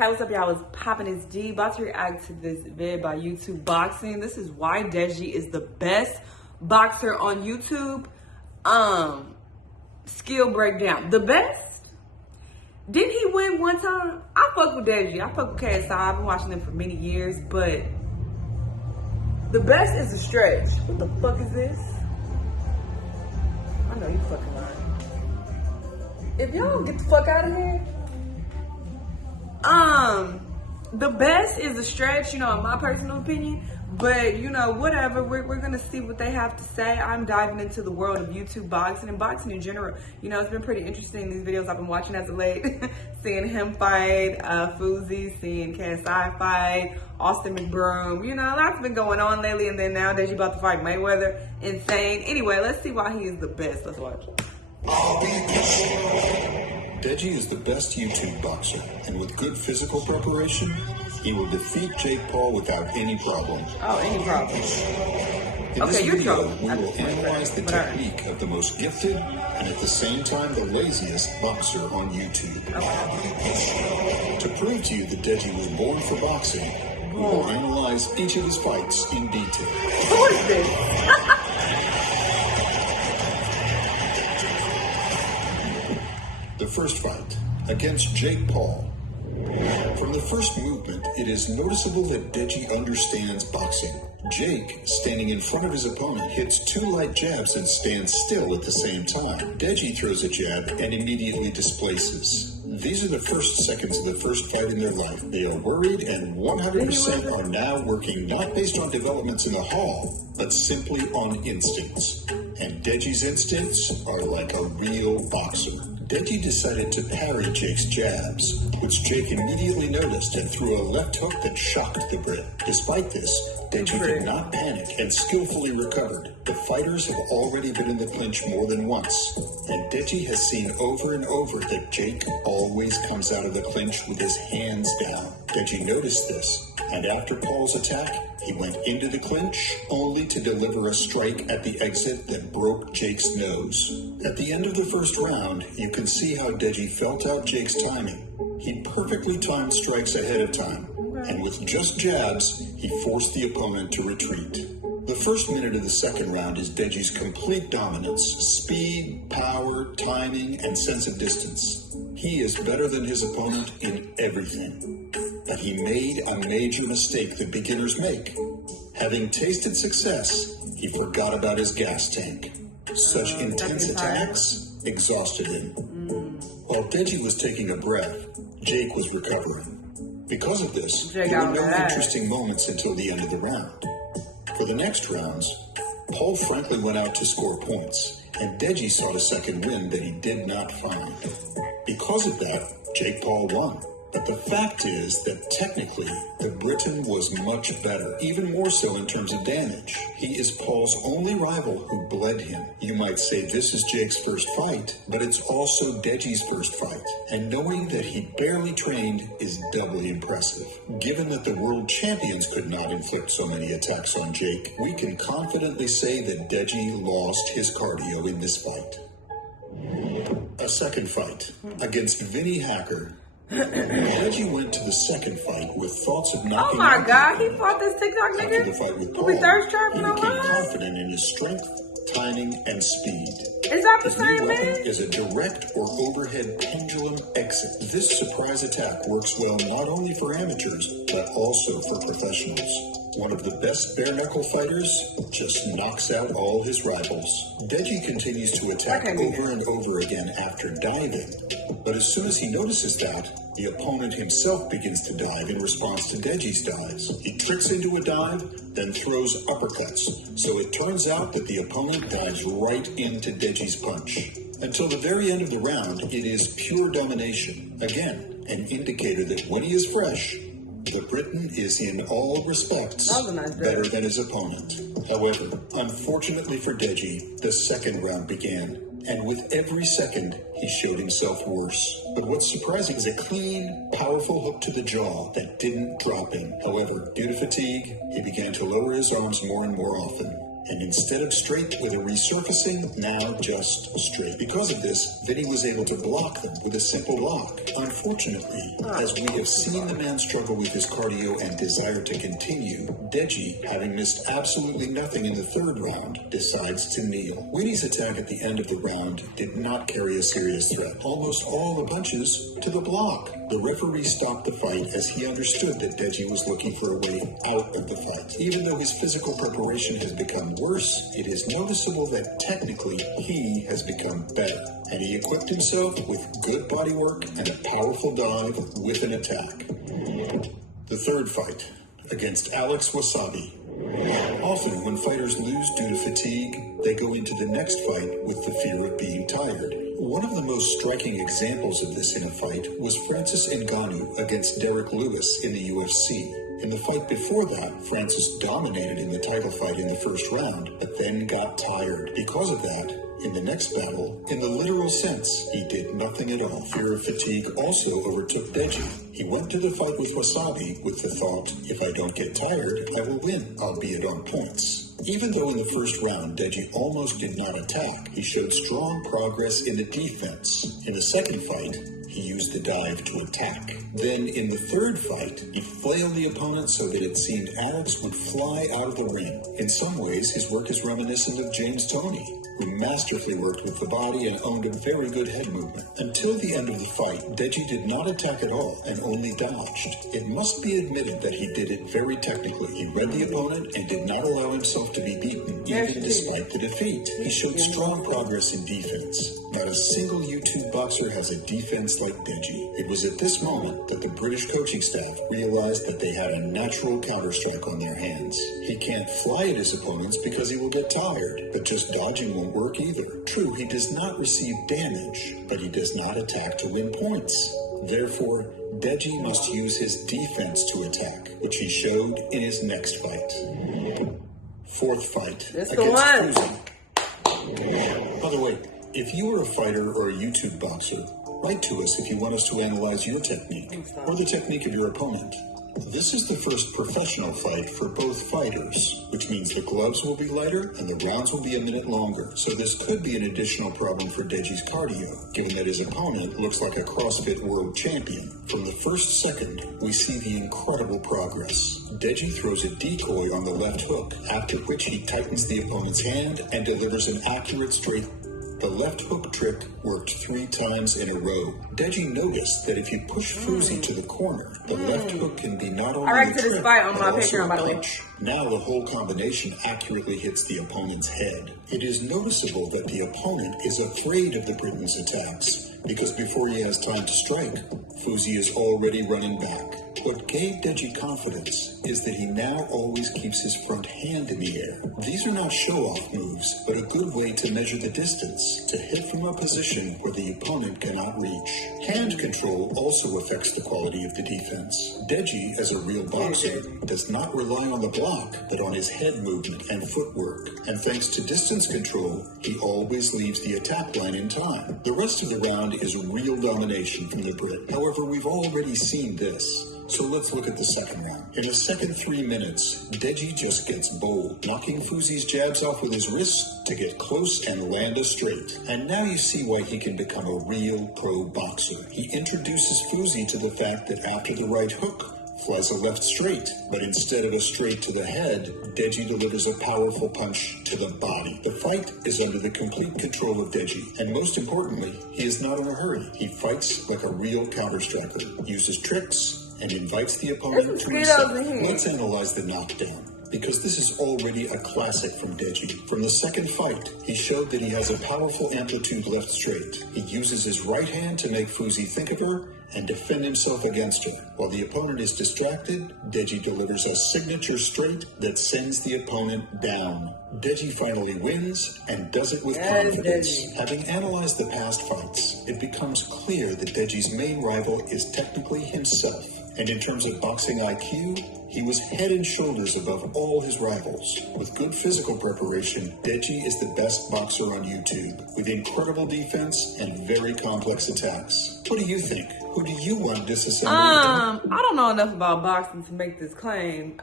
Hey, what's up, y'all? It's poppin', it's D. About to react to this vid by YouTube Boxing. This is why Deji is the best boxer on YouTube. Skill breakdown. The best? Didn't he win one time? I fuck with Deji. I fuck with KSI. I've been watching them for many years, but the best is a stretch. What the fuck is this? I know you fucking lying. If y'all don't get the fuck out of here. The best is a stretch, you know, in my personal opinion, but you know, whatever, we're gonna see what they have to say. I'm diving into the world of YouTube boxing and boxing in general. You know, it's been pretty interesting, these videos I've been watching as of late. Seeing him fight, Fuzi, seeing KSI fight, Austin McBroom, you know, lots been going on lately, and then now Deji about to fight Mayweather. Insane. Anyway, let's see why he is the best. Let's watch. Deji is the best YouTube boxer, and with good physical preparation, he will defeat Jake Paul without any problem. Oh, any problem. In this video, we will analyze the technique of the most gifted and at the same time the laziest boxer on YouTube. Okay. To prove to you that Deji was born for boxing, we will analyze each of his fights in detail. Who is this? The first fight, against Jake Paul. From the first movement, it is noticeable that Deji understands boxing. Jake, standing in front of his opponent, hits two light jabs and stands still at the same time. Deji throws a jab and immediately displaces. These are the first seconds of the first fight in their life. They are worried and 100% are now working not based on developments in the hall, but simply on instincts. And Deji's instincts are like a real boxer. Deji decided to parry Jake's jabs, which Jake immediately noticed and threw a left hook that shocked the Brit. Despite this, Deji did not panic and skillfully recovered. The fighters have already been in the clinch more than once, and Deji has seen over and over that Jake always comes out of the clinch with his hands down. Deji noticed this, and after Paul's attack, he went into the clinch, only to deliver a strike at the exit that broke Jake's nose. At the end of the first round, you can see how Deji felt out Jake's timing. He perfectly timed strikes ahead of time, and with just jabs, he forced the opponent to retreat. The first minute of the second round is Deji's complete dominance, speed, power, timing, and sense of distance. He is better than his opponent in everything. But he made a major mistake that beginners make. Having tasted success, he forgot about his gas tank. Such intense attacks exhausted him. While Deji was taking a breath, Jake was recovering. Because of this, there were no interesting moments until the end of the round. For the next rounds, Paul frankly went out to score points, and Deji sought a second win that he did not find. Because of that, Jake Paul won. But the fact is that technically, the Briton was much better, even more so in terms of damage. He is Paul's only rival who bled him. You might say this is Jake's first fight, but it's also Deji's first fight. And knowing that he barely trained is doubly impressive. Given that the world champions could not inflict so many attacks on Jake, we can confidently say that Deji lost his cardio in this fight. A second fight, against Vinny Hacker. Deji went to the second fight with thoughts of knocking. Oh my God, he fought this TikTok nigga. After the fight with Paul, he became confident in his strength, timing, and speed. Is that the His same new weapon man? is a direct or overhead pendulum exit. This surprise attack works well not only for amateurs, but also for professionals. One of the best bare-knuckle fighters just knocks out all his rivals. Deji continues to attack over and over again after diving, but as soon as he notices that, the opponent himself begins to dive in response to Deji's dives. He tricks into a dive, then throws uppercuts, so it turns out that the opponent dives right into Deji's punch. Until the very end of the round, it is pure domination. Again, an indicator that when he is fresh, the Briton is in all respects better than his opponent. However, unfortunately for Deji, the second round began, and with every second, he showed himself worse. But what's surprising is a clean, powerful hook to the jaw that didn't drop him. However, due to fatigue, he began to lower his arms more and more often. and instead of straight with a resurfacing, now just straight. Because of this, Vinny was able to block them with a simple block. Unfortunately, as we have seen the man struggle with his cardio and desire to continue, Deji, having missed absolutely nothing in the third round, decides to kneel. Winnie's attack at the end of the round did not carry a serious threat. Almost all the punches to the block. The referee stopped the fight as he understood that Deji was looking for a way out of the fight. Even though his physical preparation has become worse, it is noticeable that technically he has become better. And he equipped himself with good body work and a powerful dive with an attack. The third fight, against Alex Wasabi. Often, when fighters lose due to fatigue, they go into the next fight with the fear of being tired. One of the most striking examples of this in a fight was Francis Ngannou against Derek Lewis in the UFC. In the fight before that, Francis dominated in the title fight in the first round, but then got tired. Because of that, in the next battle, in the literal sense, he did nothing at all. Fear of fatigue also overtook Deji. He went to the fight with Wasabi with the thought, if I don't get tired, I will win, albeit on points. Even though in the first round Deji almost did not attack, he showed strong progress in the defense. In the second fight, he used the dive to attack. Then in the third fight, he flailed the opponent so that it seemed Alex would fly out of the ring. In some ways, his work is reminiscent of James Toney, who masterfully worked with the body and owned a very good head movement. Until the end of the fight, Deji did not attack at all and only dodged. It must be admitted that he did it very technically. He read the opponent and did not allow himself to be beaten, even despite the defeat. He showed strong progress in defense. Not a single YouTube boxer has a defense like Deji. It was at this moment that the British coaching staff realized that they had a natural counterstrike on their hands. He can't fly at his opponents because he will get tired, but just dodging won't work either. True, he does not receive damage, but he does not attack to win points. Therefore, Deji must use his defense to attack, which he showed in his next fight. Fourth fight against Fuzi. By the way, if you are a fighter or a YouTube boxer, write to us if you want us to analyze your technique or the technique of your opponent. This is the first professional fight for both fighters, which means the gloves will be lighter and the rounds will be a minute longer. So this could be an additional problem for Deji's cardio, given that his opponent looks like a CrossFit world champion. From the first second, we see the incredible progress. Deji throws a decoy on the left hook, after which he tightens the opponent's hand and delivers an accurate straight. The left hook trick worked 3 times in a row. Deji noticed that if you push Fuzi to the corner, the left hook can be not only a trick, but also a punch. Now the whole combination accurately hits the opponent's head. It is noticeable that the opponent is afraid of the Briton's attacks, because before he has time to strike, Fuzi is already running back. What gave Deji confidence is that he now always keeps his front hand in the air. These are not show-off moves, but a good way to measure the distance, to hit from a position where the opponent cannot reach. Hand control also affects the quality of the defense. Deji, as a real boxer, does not rely on the block, but on his head movement and footwork. And thanks to distance control, he always leaves the attack line in time. The rest of the round is real domination from the Brit. However, we've already seen this. So let's look at the second round. In the second 3 minutes, Deji just gets bold, knocking Fuzi's jabs off with his wrist to get close and land a straight. And now you see why he can become a real pro boxer. He introduces Fuzi to the fact that after the right hook, flies a left straight, but instead of a straight to the head, Deji delivers a powerful punch to the body. The fight is under the complete control of Deji, and most importantly, he is not in a hurry. He fights like a real counter-striker, uses tricks, and invites the opponent to himself. Let's analyze the knockdown, because this is already a classic from Deji. From the second fight, he showed that he has a powerful amplitude left straight. He uses his right hand to make Fuzi think of her and defend himself against her. While the opponent is distracted, Deji delivers a signature straight that sends the opponent down. Deji finally wins and does it with confidence. Having analyzed the past fights, it becomes clear that Deji's main rival is technically himself. And in terms of boxing IQ, he was head and shoulders above all his rivals. With good physical preparation, Deji is the best boxer on YouTube, with incredible defense and very complex attacks. What do you think? Who do you want to disassemble? I don't know enough about boxing to make this claim,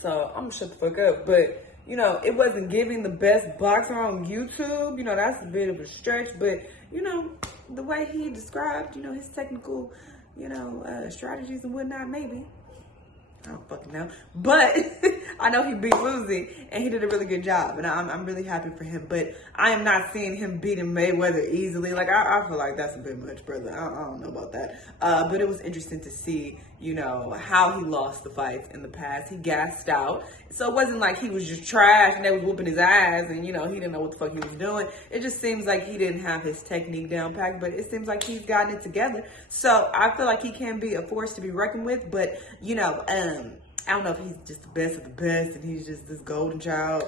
so I'm gonna shut the fuck up. But you know, it wasn't giving the best boxer on YouTube. You know, that's a bit of a stretch, but, you know, the way he described, you know, his technical, you know, strategies and whatnot, maybe. I don't fucking know. But I know he beat Lucy and he did a really good job. And I'm really happy for him. But I am not seeing him beating Mayweather easily. Like, I feel like that's a bit much, brother. I don't know about that. But it was interesting to see, you know, how he lost the fights in the past. He gassed out. So it wasn't like he was just trash and they was whooping his ass and, you know, he didn't know what the fuck he was doing. It just seems like he didn't have his technique down packed, but it seems like he's gotten it together. So I feel like he can be a force to be reckoned with, but, you know, I don't know if he's just the best of the best and he's just this golden child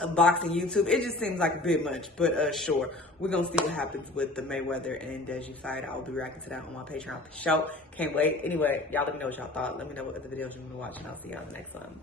of boxing YouTube. It just seems like a bit much, but sure. We're going to see what happens with the Mayweather and Deji fight. I'll be reacting to that on my Patreon for sure. Can't wait. Anyway, y'all let me know what y'all thought. Let me know what other videos you want to watch, and I'll see y'all in the next one.